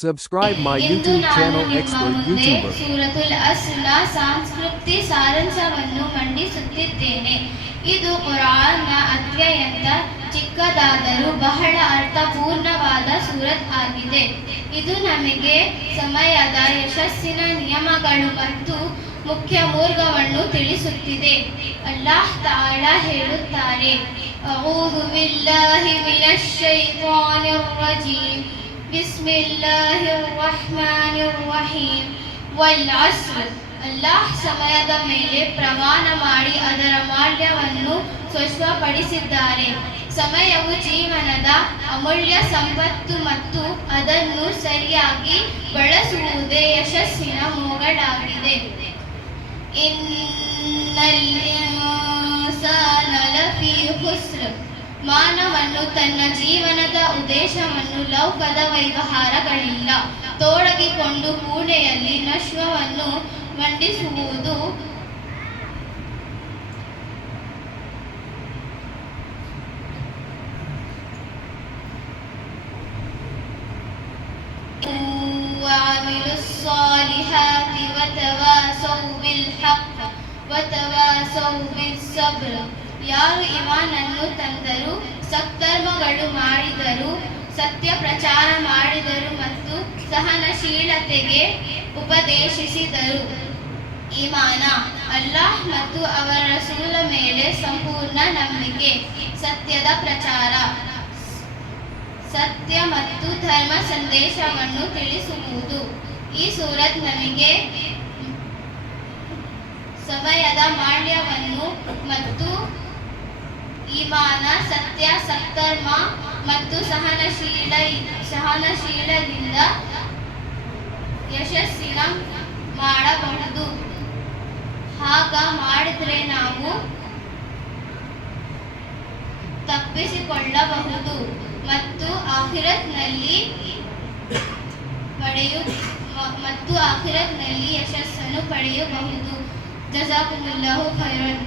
Subscribe my into YouTube ನಾನು channel ನಿಮ್ಮ Expert ಮುಂದೆ YouTuber. ಸೂರತುಲ್ ಅಸ್ರ್ನ ಸಂಸ್ಕೃತಿ ಸಾರಾಂಶವನ್ನು ಮಂಡಿಸುತ್ತಿದ್ದೇನೆ. ಇದು ಕುರಾನ್ನ ಅತ್ಯಂತ ಚಿಕ್ಕದಾದರೂ ಬಹಳ ಅರ್ಥಪೂರ್ಣವಾದ ಸೂರತ್ ಆಗಿದೆ. ಇದು ನಮಗೆ ಸಮಯದ ಯಶಸ್ಸಿನ ನಿಯಮಗಳು ಮತ್ತು ಮುಖ್ಯ ಮಾರ್ಗವನ್ನು ತಿಳಿಸುತ್ತಿದೆ. ಅಲ್ಲಾಹ್ ತಾಲಾ ಹೇಳುತ್ತಾರೆ, ಅಊದು ಬಿಲ್ಲಾಹಿ ಮಿನಶ್ ಶೈತಾನಿರ್ ರಜೀಮ್ ಬಿಸ್ಮಿಲ್ಲಾಹಿರ್ ರಹ್ಮಾನಿರ್ ರಹೀಮ್ ವಲ್ ಅಸ್ರ್. ಅಲ್ಲಾಹ್ ಸಮಯದ ಮೇಲೆ ಪ್ರಮಾಣ ಮಾಡಿ ಅದರ ಮೌಲ್ಯವನ್ನು ಸ್ಪಷ್ಟಪಡಿಸಿದ್ದಾರೆ. ಸಮಯವು ಜೀವನದ ಅಮೂಲ್ಯ ಸಂಪತ್ತು ಮತ್ತು ಅದನ್ನು ಸರಿಯಾಗಿ ಬಳಸುವುದೇ ಯಶಸ್ಸಿನ ಮೊದಲಾಗಿದೆ. ಇನ್ನಲ್ ಇನ್ಸಾನ ಲಫೀ ಖುಸ್ರ್. ಮಾನವನು ತನ್ನ ಜೀವನದ ಉದ್ದೇಶವನ್ನು ಲೌಕದ ವ್ಯವಹಾರಗಳಿಲ್ಲ ತೊಡಗಿಕೊಂಡು ಪೂಣೆಯಲ್ಲಿ ನಶ್ವವನ್ನು ಮಂಡಿಸುವುದು وعملوا الصالحات وتواصوا بالحق وتواصوا بالصبر. ಯಾರು ಇಮಾನನ್ನು ತಂದರು, ಸತ್ಕರ್ಮಗಳು ಮಾಡಿದರು, ಸತ್ಯ ಪ್ರಚಾರ ಮಾಡಿದರು ಮತ್ತು ಸಹನಶೀಲತೆಗೆ ಉಪದೇಶಿಸಿದರು. ಈಮಾನ ಅಲ್ಲಾಹ್ ಮತ್ತು ಅವರ ರಸೂಲ ಮೇಲೆ ಸಂಪೂರ್ಣ ನಂಬಿಕೆ. ಸತ್ಯದ ಪ್ರಚಾರ, ಸತ್ಯ ಮತ್ತು ಧರ್ಮ ಸಂದೇಶವನ್ನು ತಿಳಿಸುವುದು. ಈ ಸೂರತ್ ನಮಗೆ ಸಮಯದ ಮೌಲ್ಯವನ್ನು ಮತ್ತು ಈಮಾನ, ಸತ್ಯ, ಸತ್ಕರ್ಮ ಮತ್ತು ಸಹನಶೀಲದಿಂದ ಯಶಸ್ಸಿನ ಮಾಡಬಹುದು. ಹಾಗ ಮಾಡಿದ್ರೆ ನಾವು ತಪ್ಪಿಸಿಕೊಳ್ಳಬಹುದು ಮತ್ತು ಆಖಿರತ್ನಲ್ಲಿ ಯಶಸ್ಸನ್ನು ಪಡೆಯಬಹುದು. ಜಜಾಕುಮುಲ್ಲಾಹು ಖೈರನ್.